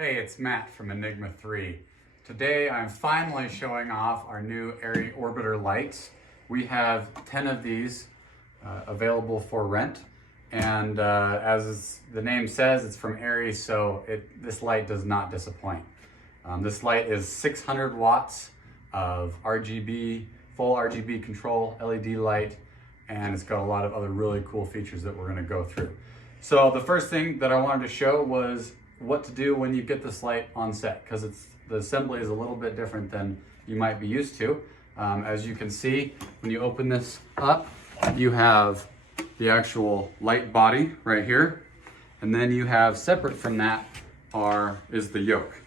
Hey, it's Matt from Enigma 3. Today I'm finally showing off our new Arri orbiter lights. We have 10 of these available for rent, and as the name says, it's from Arri, so this light does not disappoint. This light is 600 watts of RGB, full RGB control LED light, and it's got a lot of other really cool features that we're going to go through. So the first thing that I wanted to show was what to do when you get this light on set, because the assembly is a little bit different than you might be used to. As you can see, when you open this up, you have the actual light body right here, and then you have, separate from that, is the yoke.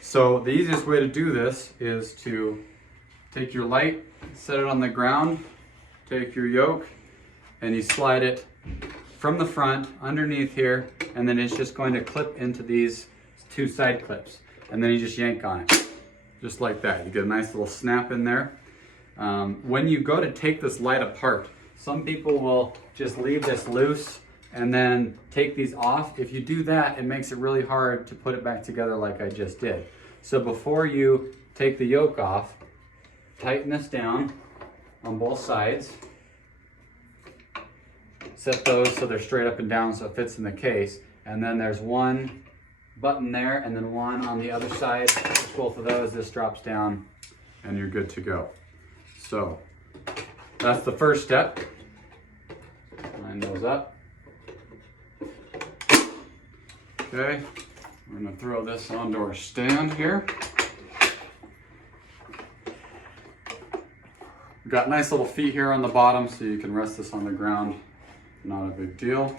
So the easiest way to do this is to take your light, set it on the ground, take your yoke, and you slide it from the front underneath here, and then it's just going to clip into these two side clips, and then you just yank on it just like that. You get a nice little snap in there. When you go to take this light apart, some people will just leave this loose and then take these off. If you do that, it makes it really hard to put it back together like I just did. So before you take the yoke off, tighten this down on both sides. Set those so they're straight up and down so it fits in the case. And then there's one button there and then one on the other side. Push both of those, this drops down, and you're good to go. So that's the first step. Line those up. Okay, we're gonna throw this onto our stand here. We've got nice little feet here on the bottom so you can rest this on the ground. Not a big deal.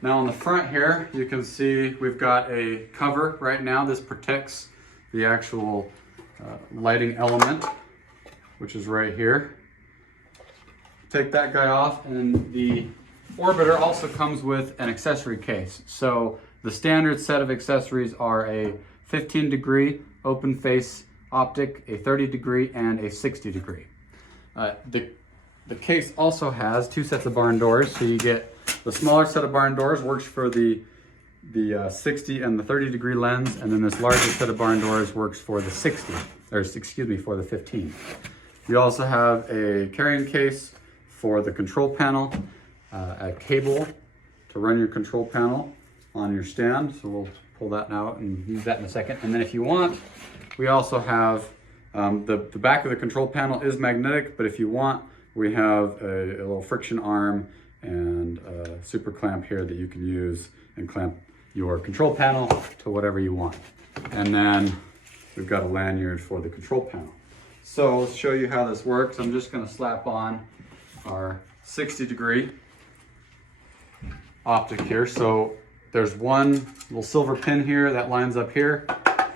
Now on the front here, you can see we've got a cover right now. This protects the actual lighting element, which is right here. Take that guy off, and the orbiter also comes with an accessory case. So the standard set of accessories are a 15-degree open face optic, a 30-degree, and a 60-degree. The case also has two sets of barn doors, so you get the smaller set of barn doors, works for the 60 and the 30-degree lens, and then this larger set of barn doors works for the 60, or excuse me, for the 15. You also have a carrying case for the control panel, a cable to run your control panel on your stand, so we'll pull that out and use that in a second. And then if you want, we also have the back of the control panel is magnetic, but if you want, we have a little friction arm and a super clamp here that you can use and clamp your control panel to whatever you want. And then we've got a lanyard for the control panel. So let's show you how this works. I'm just gonna slap on our 60-degree optic here. So there's one little silver pin here that lines up here.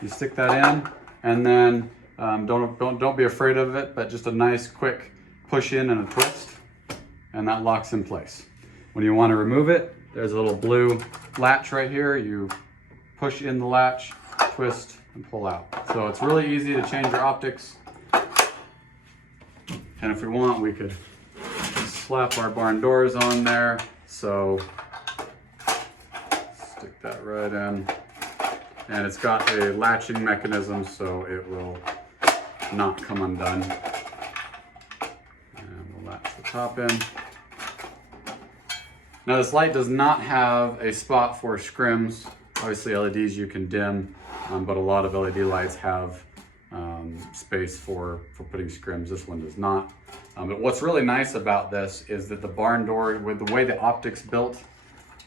You stick that in, and then don't be afraid of it, but just a nice quick push in and a twist, and that locks in place. When you want to remove it, there's a little blue latch right here. You push in the latch, twist, and pull out. So it's really easy to change your optics. And if we want, we could slap our barn doors on there. So stick that right in. And it's got a latching mechanism, so it will not come undone. Latch the top in. Now this light does not have a spot for scrims. Obviously LEDs you can dim, but a lot of LED lights have space for putting scrims. This one does not. But what's really nice about this is that the barn door, with the way the optic's built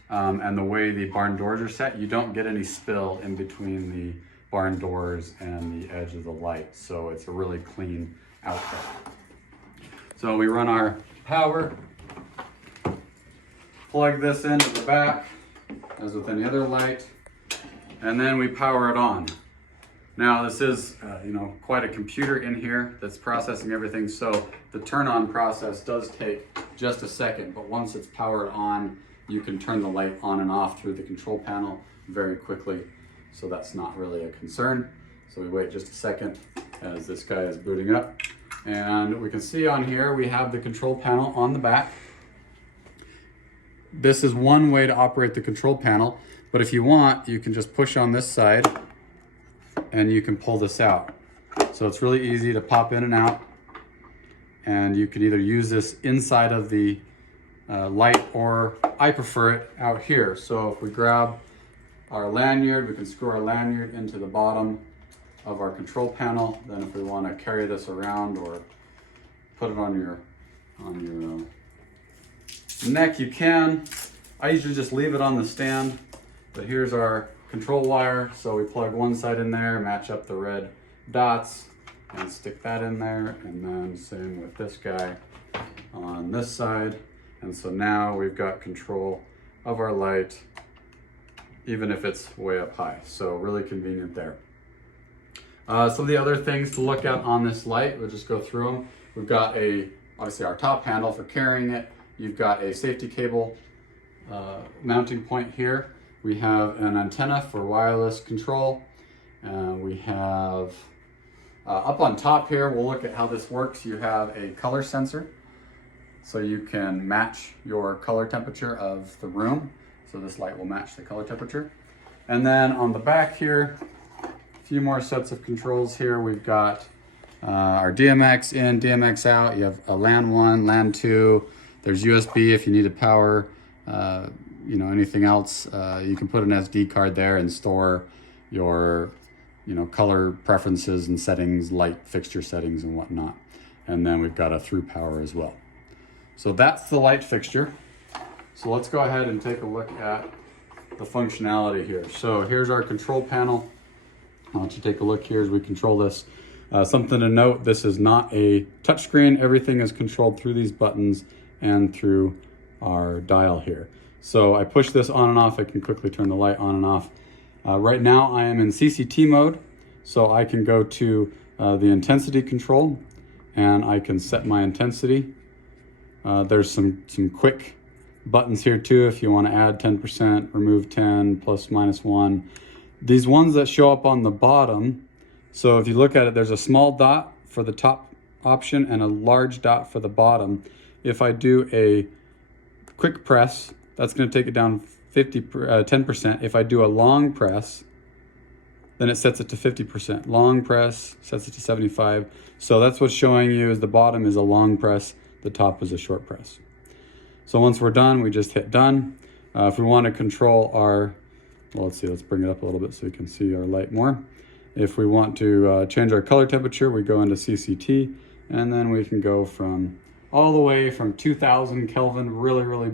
and the way the barn doors are set, you don't get any spill in between the barn doors and the edge of the light. So it's a really clean output. So we run our power, plug this into the back, as with any other light, and then we power it on. Now this is, quite a computer in here that's processing everything, so the turn on process does take just a second, but once it's powered on, you can turn the light on and off through the control panel very quickly, so that's not really a concern. So we wait just a second as this guy is booting up. And we can see on here, we have the control panel on the back. this is one way to operate the control panel, but if you want, you can just push on this side and you can pull this out. So it's really easy to pop in and out, and you can either use this inside of the light, or I prefer it out here. So if we grab our lanyard, we can screw our lanyard into the bottom of our control panel. Then if we want to carry this around or put it on your neck, you can. I usually just leave it on the stand, but here's our control wire. So we plug one side in there, match up the red dots and stick that in there, and then same with this guy on this side. And so now we've got control of our light, even if it's way up high. So really convenient there. Some of the other things to look at on this light, we'll just go through them. We've got obviously our top handle for carrying it. You've got a safety cable mounting point here. We have an antenna for wireless control. We have up on top here, we'll look at how this works. You have a color sensor, so you can match your color temperature of the room. So this light will match the color temperature. And then on the back here, a few more sets of controls here. We've got our DMX in, DMX out. You have a LAN 1, LAN 2. There's USB if you need to power, anything else. You can put an SD card there and store your, color preferences and settings, light fixture settings and whatnot. And then we've got a through power as well. So that's the light fixture. So let's go ahead and take a look at the functionality here. So here's our control panel. I'll let you take a look here as we control this. Something to note, this is not a touchscreen. Everything is controlled through these buttons and through our dial here. So I push this on and off. I can quickly turn the light on and off. Right now I am in CCT mode, so I can go to the intensity control and I can set my intensity. There's some quick buttons here too if you want to add 10%, remove 10, plus minus 1. These ones that show up on the bottom, so if you look at it, there's a small dot for the top option and a large dot for the bottom. If I do a quick press, that's going to take it down 10%. If I do a long press, then it sets it to 50%. Long press sets it to 75. So that's what's showing you is the bottom is a long press, the top is a short press. So once we're done, we just hit done. If we want to control our, let's bring it up a little bit so you can see our light more. If we want to change our color temperature, we go into CCT, and then we can go from all the way from 2000 Kelvin, really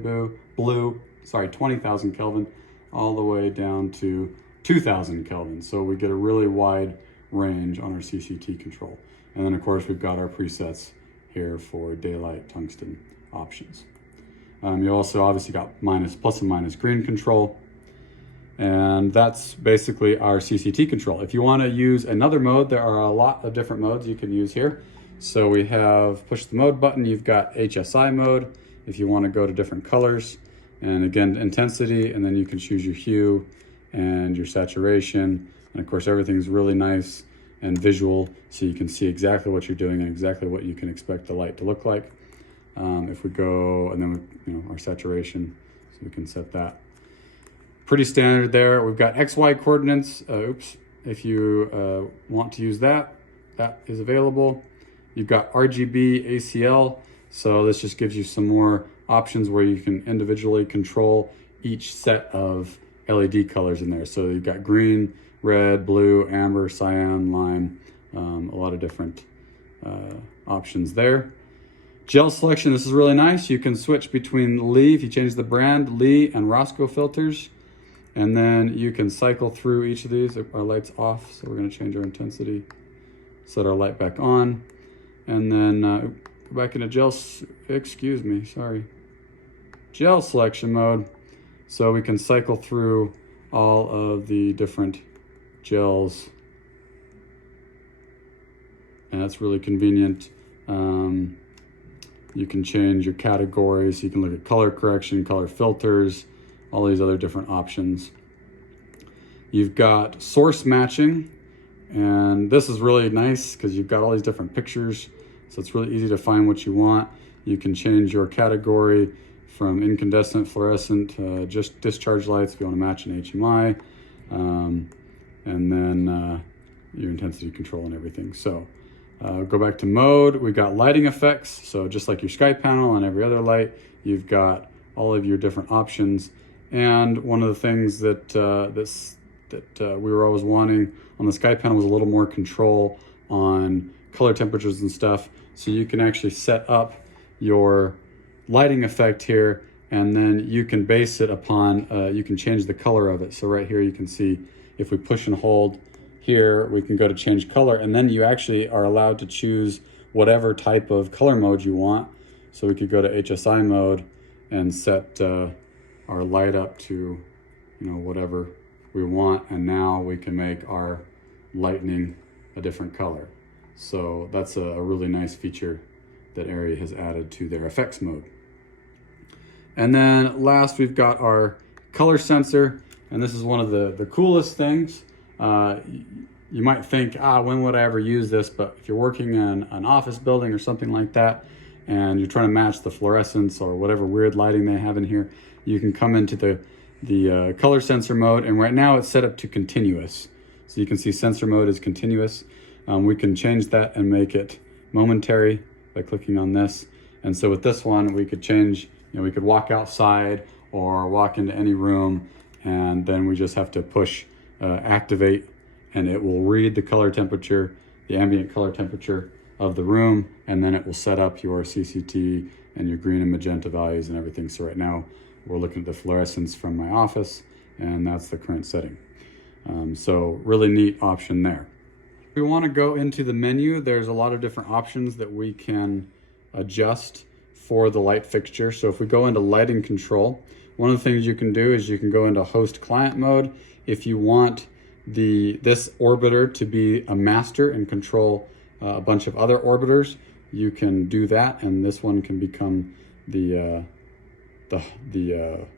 blue, 20,000 Kelvin, all the way down to 2000 Kelvin. So we get a really wide range on our CCT control. And then of course we've got our presets here for daylight, tungsten options. You also obviously got plus and minus green control. And that's basically our CCT control. If you want to use another mode, there are a lot of different modes you can use here. So we have push the mode button. You've got HSI mode if you want to go to different colors. And again, intensity, and then you can choose your hue and your saturation. And of course, everything's really nice and visual, so you can see exactly what you're doing and exactly what you can expect the light to look like. If we go, and then our saturation, so we can set that. Pretty standard there. We've got XY coordinates. If you want to use that, that is available. You've got RGB ACL. So this just gives you some more options where you can individually control each set of LED colors in there. So you've got green, red, blue, amber, cyan, lime, a lot of different options there. Gel selection, this is really nice. You can switch between Lee, if you change the brand, Lee and Roscoe filters. And then you can cycle through each of these. Our light's off, so we're gonna change our intensity, set our light back on. And then go back into gel selection mode. So we can cycle through all of the different gels. And that's really convenient. You can change your categories. You can look at color correction, color filters, all these other different options. You've got source matching, and this is really nice because you've got all these different pictures, so it's really easy to find what you want. You can change your category from incandescent, fluorescent, just discharge lights if you want to match an HMI, and then your intensity control and everything. So go back to mode. We got lighting effects. So just like your Skypanel and every other light, you've got all of your different options. And one of the things that we were always wanting on the Skypanel was a little more control on color temperatures and stuff. So you can actually set up your lighting effect here, and then you can base it upon, you can change the color of it. So right here you can see if we push and hold here, we can go to change color, and then you actually are allowed to choose whatever type of color mode you want. So we could go to HSI mode and set our light up to, whatever we want, and now we can make our lightning a different color. So that's a really nice feature that Arri has added to their effects mode. And then last, we've got our color sensor, and this is one of the coolest things. You might think, when would I ever use this? But if you're working in an office building or something like that, and you're trying to match the fluorescence or whatever weird lighting they have in here, you can come into the color sensor mode, and right now it's set up to continuous. So you can see sensor mode is continuous. We can change that and make it momentary by clicking on this. And so with this one, we could change, we could walk outside or walk into any room, and then we just have to push activate, and it will read the color temperature, the ambient color temperature of the room, and then it will set up your CCT and your green and magenta values and everything. So right now we're looking at the fluorescence from my office, and that's the current setting. So really neat option there. If we want to go into the menu, there's a lot of different options that we can adjust for the light fixture. So if we go into lighting control, one of the things you can do is you can go into host client mode. If you want this orbiter to be a master and control a bunch of other orbiters, you can do that, and this one can become the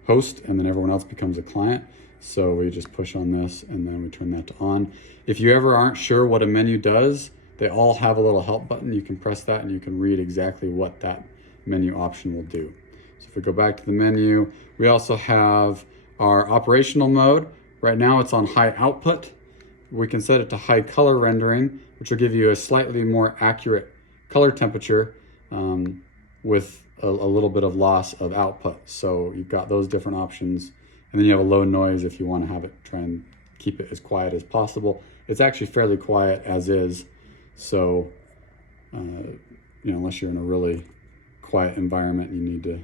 host, and then everyone else becomes a client. So we just push on this, and then we turn that to on. If you ever aren't sure what a menu does, they all have a little help button. You can press that and you can read exactly what that menu option will do. So if we go back to the menu, we also have our operational mode. Right now it's on high output. We can set it to high color rendering, which will give you a slightly more accurate color temperature with a little bit of loss of output. So you've got those different options. And then you have a low noise if you want to have it, try and keep it as quiet as possible. It's actually fairly quiet as is. So, unless you're in a really quiet environment, you need to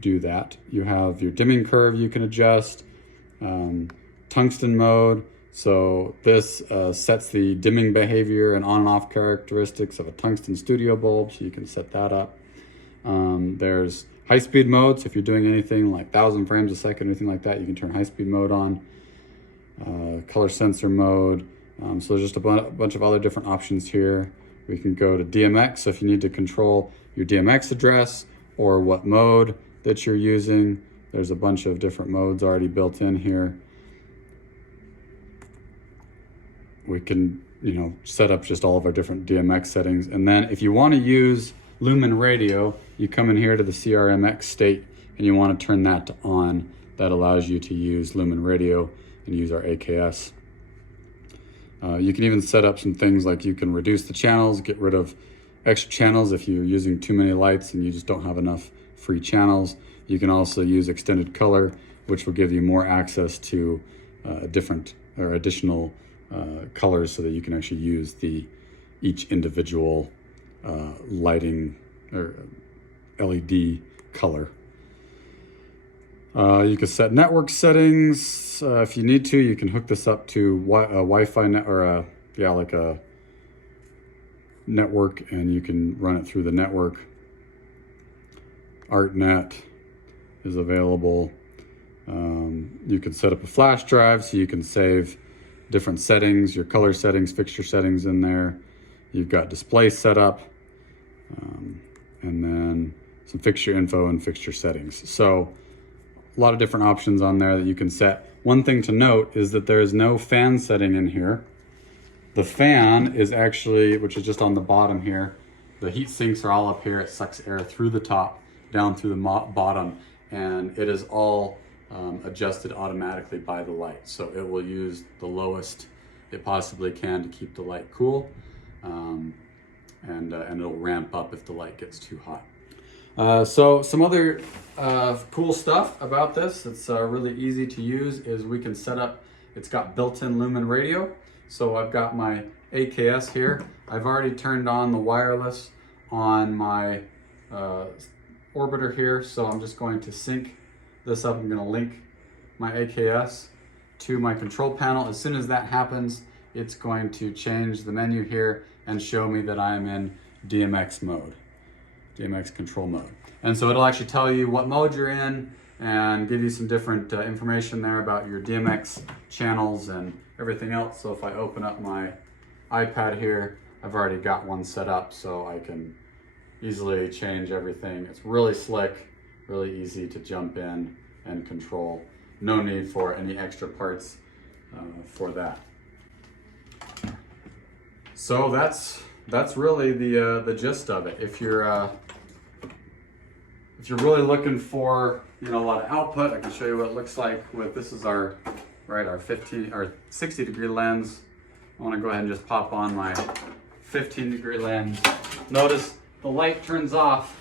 do that. You have your dimming curve you can adjust, tungsten mode. So this sets the dimming behavior and on and off characteristics of a tungsten studio bulb, so you can set that up. There's high-speed mode, so if you're doing anything like 1,000 frames a second, anything like that, you can turn high-speed mode on. Color sensor mode. So there's just a bunch of other different options here. We can go to DMX, so if you need to control your DMX address or what mode that you're using, there's a bunch of different modes already built in here. We can, set up just all of our different DMX settings. And then if you want to use Lumen Radio, you come in here to the CRMX state and you want to turn that to on. That allows you to use Lumen Radio and use our AKS. You can even set up some things like you can reduce the channels, get rid of extra channels if you're using too many lights and you just don't have enough free channels. You can also use extended color, which will give you more access to different or additional colors so that you can actually use each individual lighting or LED color. You can set network settings. If you need to, you can hook this up to a Wi-Fi net or like a network, and you can run it through the network. ArtNet is available. You can set up a flash drive so you can save different settings, your color settings, fixture settings in there. You've got display setup, and then some fixture info and fixture settings. So a lot of different options on there that you can set. One thing to note is that there is no fan setting in here. The fan is actually, which is just on the bottom here, the heat sinks are all up here. It sucks air through the top. down through the bottom, and it is all adjusted automatically by the light. So it will use the lowest it possibly can to keep the light cool, and it'll ramp up if the light gets too hot. So some other cool stuff about this that's really easy to use is we can set up, it's got built-in lumen radio. So I've got my AKS here. I've already turned on the wireless on my orbiter here, so I'm just going to sync this up. I'm going to link my AKS to my control panel. As soon as that happens, it's going to change the menu here and show me that I'm in DMX mode, DMX control mode. And so it'll actually tell you what mode you're in and give you some different information there about your DMX channels and everything else. So if I open up my iPad here, I've already got one set up, so I can easily change everything. It's really slick, really easy to jump in and control. No need for any extra parts for that. So that's really the gist of it. If you're really looking for a lot of output, I can show you what it looks like with, this is our 60 degree lens. I want to go ahead and just pop on my 15 degree lens. Notice the light turns off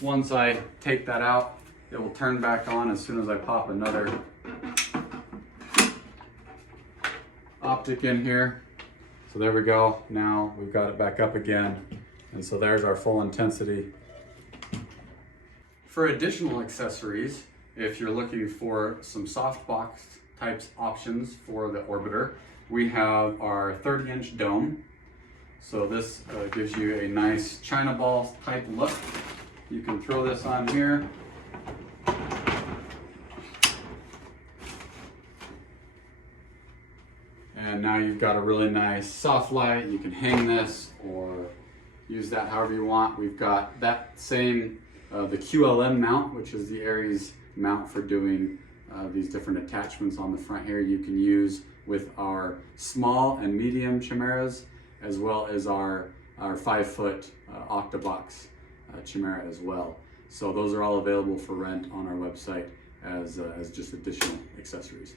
once I take that out. It will turn back on as soon as I pop another optic in here. So there we go. Now we've got it back up again. And so there's our full intensity. For additional accessories, if you're looking for some softbox types options for the orbiter, we have our 30-inch dome. So this gives you a nice China ball type look. You can throw this on here. And now you've got a really nice soft light. You can hang this or use that however you want. We've got that same, the QLM mount, which is the Arri's mount for doing these different attachments on the front here. You can use with our small and medium chimeras, as well as our 5-foot octabox chimera as well. So those are all available for rent on our website as just additional accessories.